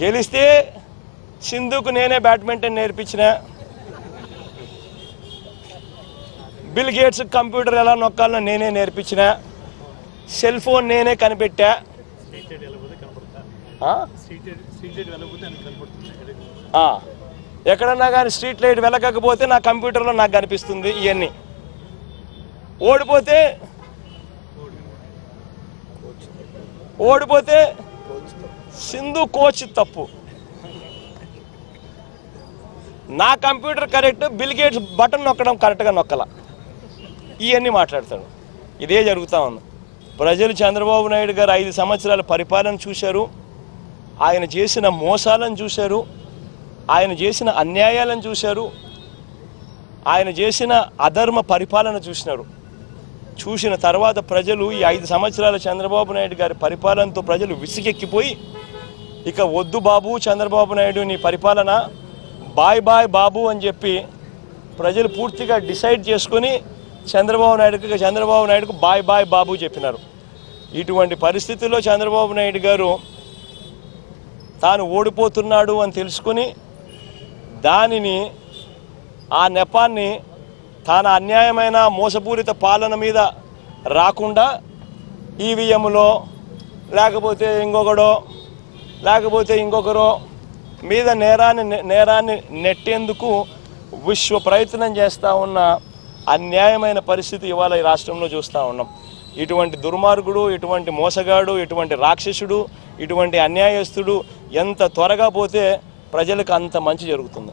గెలిస్తే సింధుకు నేనే బ్యాడ్మింటన్ నేర్పించిన. బిల్ గేట్స్ కంప్యూటర్ ఎలా నొక్కాలో నేనే నేర్పించిన. సెల్ ఫోన్ నేనే కనిపెట్టా. ఎక్కడన్నా కానీ స్ట్రీట్ లైట్ వెలకకపోతే నా కంప్యూటర్లో నాకు కనిపిస్తుంది ఇవన్నీ ఓడిపోతే ఓడిపోతే సింధు కోచ్ తప్పు. నా computer correct Bill Gates button నొక్కడం కరెక్ట్గా నొక్కల. ఇవన్నీ మాట్లాడతాడు. ఇదే జరుగుతూ ఉంది. ప్రజలు చంద్రబాబు నాయుడు గారు ఐదు సంవత్సరాల పరిపాలన చూశారు. ఆయన చేసిన మోసాలను చూశారు. ఆయన చేసిన అన్యాయాలను చూశారు. ఆయన చేసిన అధర్మ పరిపాలన చూసినారు. చూసిన తర్వాత ప్రజలు ఈ ఐదు సంవత్సరాల చంద్రబాబు నాయుడు గారి పరిపాలనతో ప్రజలు విసిగెక్కిపోయి ఇక వద్దు బాబు చంద్రబాబు నాయుడు నీ పరిపాలన. బాయ్ బాయ్ బాబు అని చెప్పి ప్రజలు పూర్తిగా డిసైడ్ చేసుకొని చంద్రబాబు నాయుడుకి చంద్రబాబు నాయుడుకు బాయ్ బాయ్ బాబు చెప్పినారు. ఇటువంటి పరిస్థితుల్లో చంద్రబాబు నాయుడు గారు తాను ఓడిపోతున్నాడు అని తెలుసుకుని దానిని ఆ నెపాన్ని తాను అన్యాయమైన మోసపూరిత పాలన మీద రాకుండా ఈవీఎంలో లేకపోతే ఇంకొకడో లేకపోతే ఇంకొకరు మీద నేరాన్ని నేరాన్ని నెట్టేందుకు విశ్వ ప్రయత్నం చేస్తూ ఉన్న అన్యాయమైన పరిస్థితి ఇవాళ ఈ రాష్ట్రంలో చూస్తూ ఉన్నాం. ఇటువంటి దుర్మార్గుడు ఇటువంటి మోసగాడు ఇటువంటి రాక్షసుడు ఇటువంటి అన్యాయస్తుడు ఎంత త్వరగా పోతే ప్రజలకు అంత మంచి జరుగుతుంది.